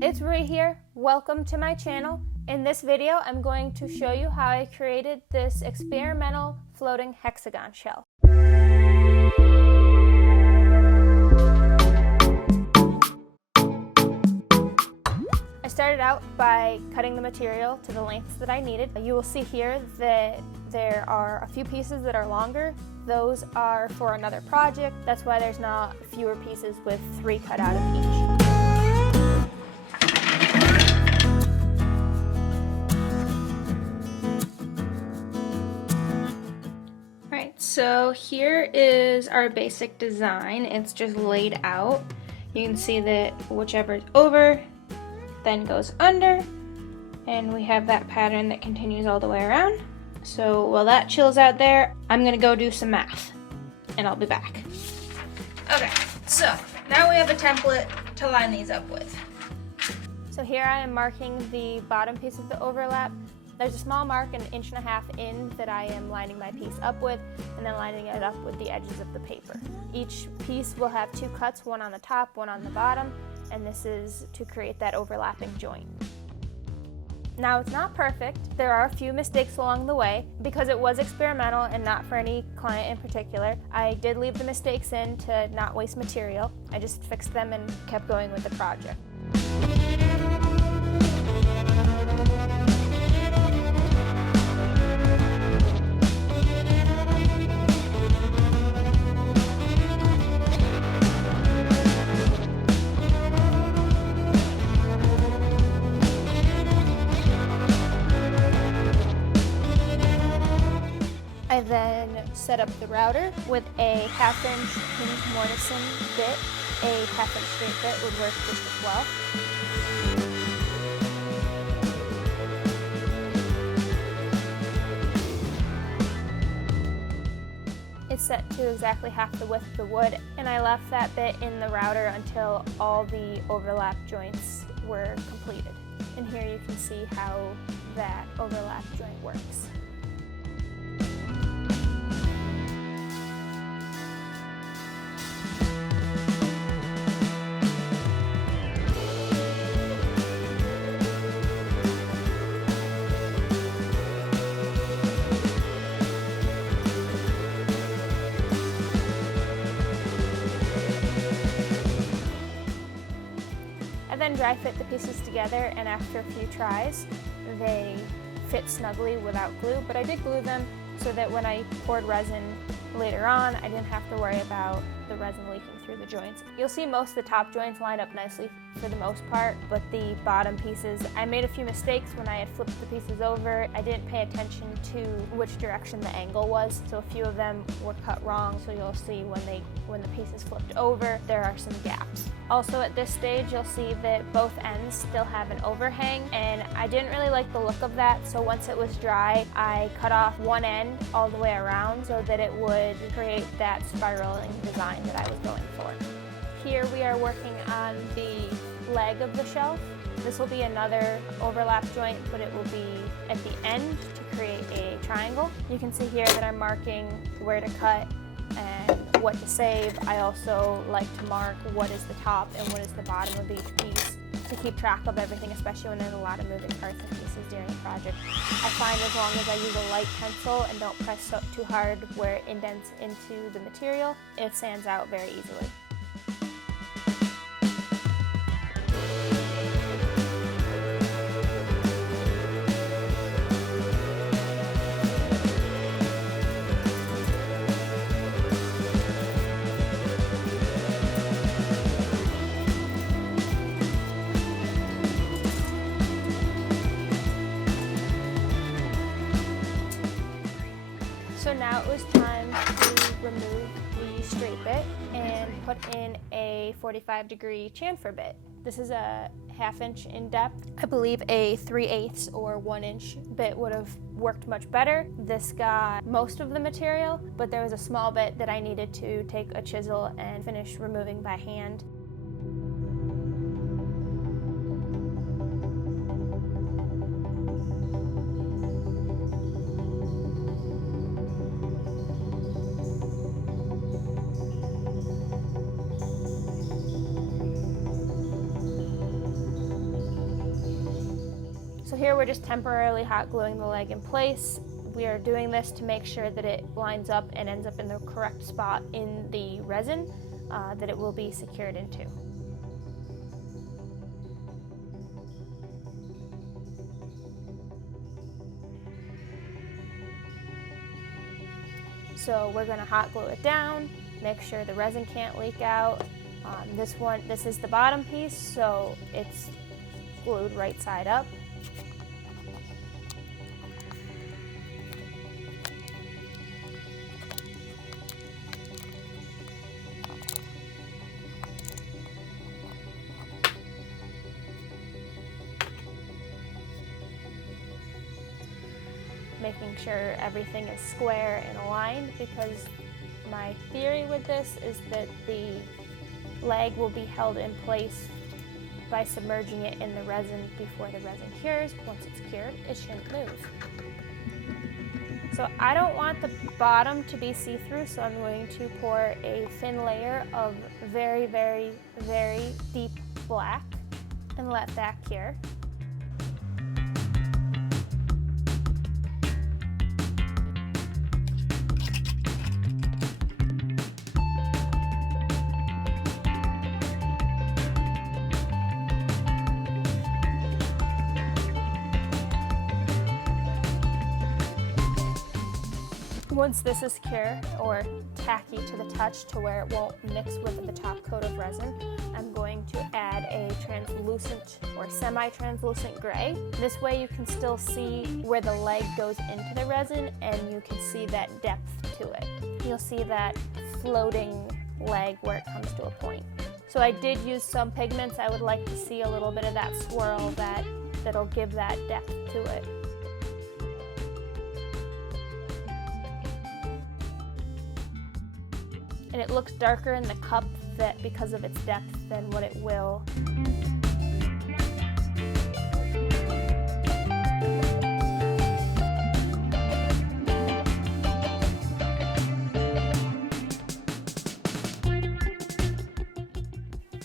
it's Rui here. Welcome to my channel. In this video, I'm going to show you how I created this experimental floating hexagon shell. I started out by cutting the material to the lengths that I needed. You will see here that there are a few pieces that are longer. Those are for another project. That's why there's not fewer pieces with 3 cut out of each. Alright, so here is our basic design. It's just laid out. You can see that whichever is over then goes under, and we have that pattern that continues all the way around. So while that chills out there, I'm gonna go do some math and I'll be back. Okay, so now we have a template to line these up with. So here I am marking the bottom piece of the overlap. There's a small mark 1.5 inches in that I am lining my piece up with, and then lining it up with the edges of the paper. Each piece will have 2 cuts, one on the top, one on the bottom, and this is to create that overlapping joint. Now, it's not perfect. There are a few mistakes along the way. Because it was experimental and not for any client in particular, I did leave the mistakes in to not waste material. I just fixed them and kept going with the project. I then set up the router with a 1/2 inch hinge mortison bit. A 1/2 inch straight bit would work just as well. It's set to exactly half the width of the wood, and I left that bit in the router until all the overlap joints were completed. And here you can see how that overlap joint works. I then dry fit the pieces together, and after a few tries, they fit snugly without glue, but I did glue them so that when I poured resin later on, I didn't have to worry about the resin leaking through the joints. You'll see most of the top joints line up nicely for the most part, but the bottom pieces, I made a few mistakes when I had flipped the pieces over. I didn't pay attention to which direction the angle was, so a few of them were cut wrong, so you'll see when the pieces flipped over, there are some gaps. Also at this stage, you'll see that both ends still have an overhang, and I didn't really like the look of that, so once it was dry, I cut off one end all the way around so that it would create that spiraling design that I was going for. Here we are working on the leg of the shelf. This will be another overlap joint, but it will be at the end to create a triangle. You can see here that I'm marking where to cut and what to save. I also like to mark what is the top and what is the bottom of each piece to keep track of everything, especially when there's a lot of moving parts and pieces during the project. I find as long as I use a light pencil and don't press too hard where it indents into the material, it sands out very easily. So now it was time to remove the straight bit and put in a 45-degree chamfer bit. This is a 1/2 inch in depth. I believe a 3/8 or 1 inch bit would have worked much better. This got most of the material, but there was a small bit that I needed to take a chisel and finish removing by hand. So here we're just temporarily hot gluing the leg in place. We are doing this to make sure that it lines up and ends up in the correct spot in the resin that it will be secured into. So we're going to hot glue it down, make sure the resin can't leak out. This is the bottom piece, so it's glued right side up. Making sure everything is square and aligned, because my theory with this is that the leg will be held in place by submerging it in the resin before the resin cures. Once it's cured, it shouldn't move. So I don't want the bottom to be see-through, so I'm going to pour a thin layer of very, very, very deep black and let that cure. Once this is cure or tacky to the touch to where it won't mix with the top coat of resin, I'm going to add a translucent or semi-translucent gray. This way you can still see where the leg goes into the resin and you can see that depth to it. You'll see that floating leg where it comes to a point. So I did use some pigments. I would like to see a little bit of that swirl that'll give that depth to it. And it looks darker in the cup because of its depth than what it will.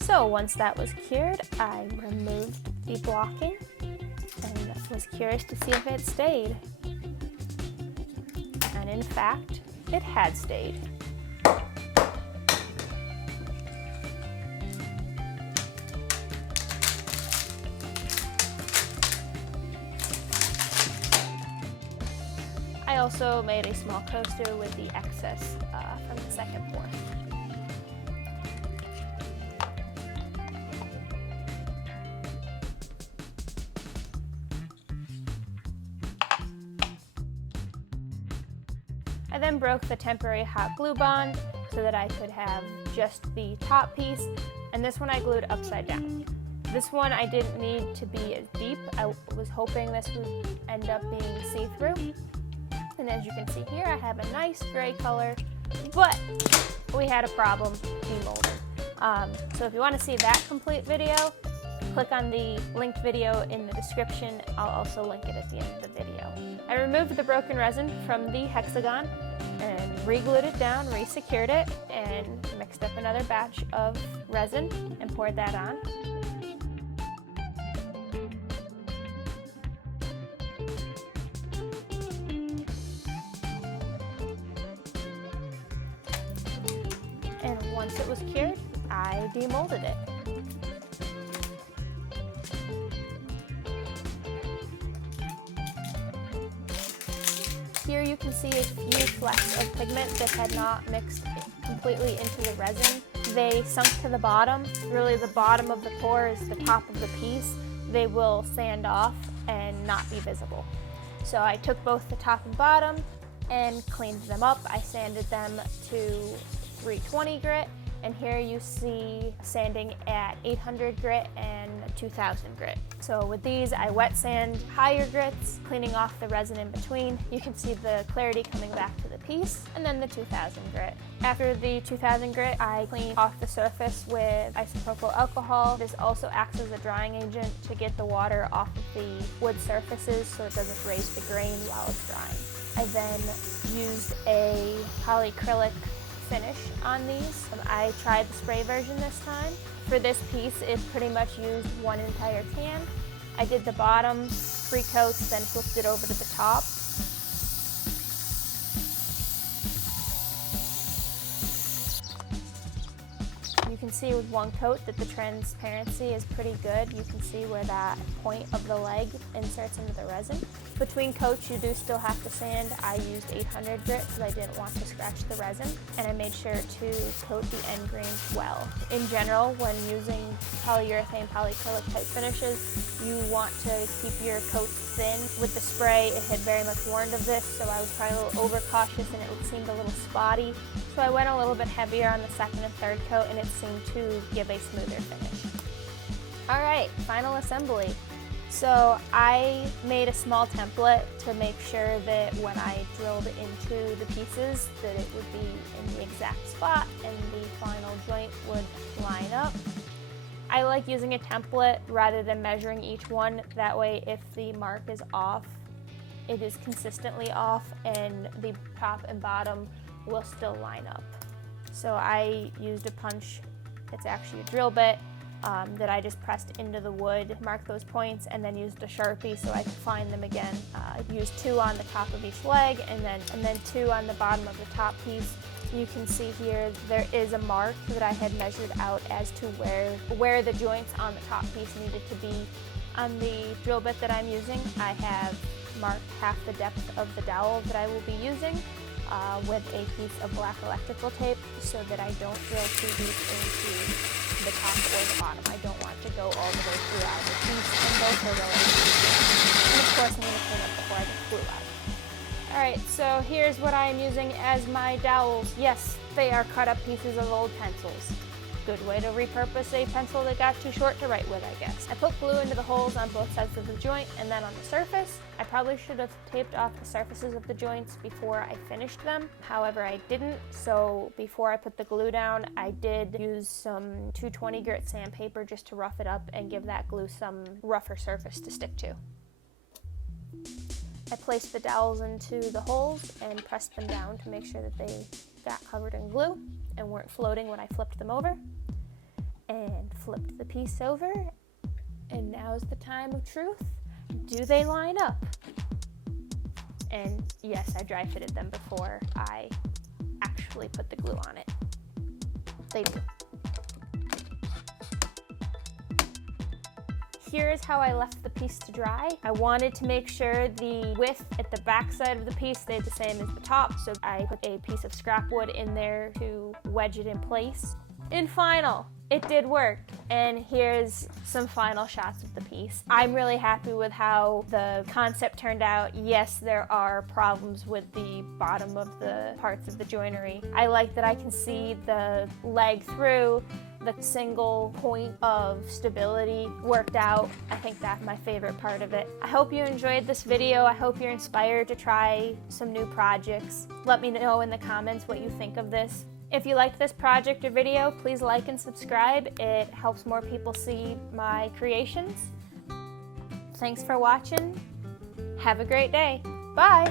So once that was cured, I removed the blocking and was curious to see if it stayed. And in fact, it had stayed. I also made a small coaster with the excess from the second pour. I then broke the temporary hot glue bond so that I could have just the top piece, and this one I glued upside down. This one I didn't need to be as deep. I was hoping this would end up being see-through. And as you can see here, I have a nice gray color, but we had a problem demolding. So if you want to see that complete video, click on the linked video in the description. I'll also link it at the end of the video. I removed the broken resin from the Hexagon and re-glued it down, re-secured it, and mixed up another batch of resin and poured that on. And once it was cured, I demolded it. Here you can see a few flecks of pigment that had not mixed completely into the resin. They sunk to the bottom. Really the bottom of the pour is the top of the piece. They will sand off and not be visible. So I took both the top and bottom and cleaned them up. I sanded them to 320 grit, and here you see sanding at 800 grit and 2000 grit. So with these, I wet sand higher grits, cleaning off the resin in between. You can see the clarity coming back to the piece, and then the 2000 grit. After the 2000 grit, I clean off the surface with isopropyl alcohol. This also acts as a drying agent to get the water off of the wood surfaces so it doesn't raise the grain while it's drying. I then used a polyacrylic finish on these. I tried the spray version this time. For this piece, it pretty much used one entire can, I did the bottom 3 coats, then flipped it over to the top. You can see with 1 coat that the transparency is pretty good. You can see where that point of the leg inserts into the resin. Between coats, you do still have to sand. I used 800 grit because I didn't want to scratch the resin, and I made sure to coat the end grains well. In general, when using polyurethane, polyacrylic type finishes, you want to keep your coats thin. With the spray, it had very much warned of this, so I was probably a little overcautious and it seemed a little spotty. So I went a little bit heavier on the 2nd and 3rd coat, and it seemed to give a smoother finish. All right, final assembly. So I made a small template to make sure that when I drilled into the pieces that it would be in the exact spot and the final joint would line up. I like using a template rather than measuring each one. That way if the mark is off, it is consistently off and the top and bottom will still line up. So I used a punch, it's actually a drill bit, that I just pressed into the wood, marked those points, and then used a Sharpie so I could find them again. I used 2 on the top of each leg and then 2 on the bottom of the top piece. You can see here there is a mark that I had measured out as to where the joints on the top piece needed to be. On the drill bit that I'm using, I have marked half the depth of the dowel that I will be using with a piece of black electrical tape so that I don't drill too deep into the top or the bottom. I don't want to go all the way throughout the piece, and both are really important. And of course I'm going to clean up before I get glue out. Alright, so here's what I am using as my dowels. Yes, they are cut up pieces of old pencils. Good way to repurpose a pencil that got too short to write with, I guess. I put glue into the holes on both sides of the joint and then on the surface. I probably should have taped off the surfaces of the joints before I finished them. However, I didn't, so before I put the glue down, I did use some 220 grit sandpaper just to rough it up and give that glue some rougher surface to stick to. I placed the dowels into the holes and pressed them down to make sure that they got covered in glue and weren't floating when I flipped them over. And flipped the piece over, and now's the time of truth. Do they line up? And yes, I dry fitted them before I actually put the glue on it. They do. Here is how I left the piece to dry. I wanted to make sure the width at the back side of the piece stayed the same as the top, so I put a piece of scrap wood in there to wedge it in place. And final, it did work. And here's some final shots of the piece. I'm really happy with how the concept turned out. Yes, there are problems with the bottom of the parts of the joinery. I like that I can see the leg through. The single point of stability worked out. I think that's my favorite part of it. I hope you enjoyed this video. I hope you're inspired to try some new projects. Let me know in the comments what you think of this. If you liked this project or video, please like and subscribe. It helps more people see my creations. Thanks for watching. Have a great day. Bye.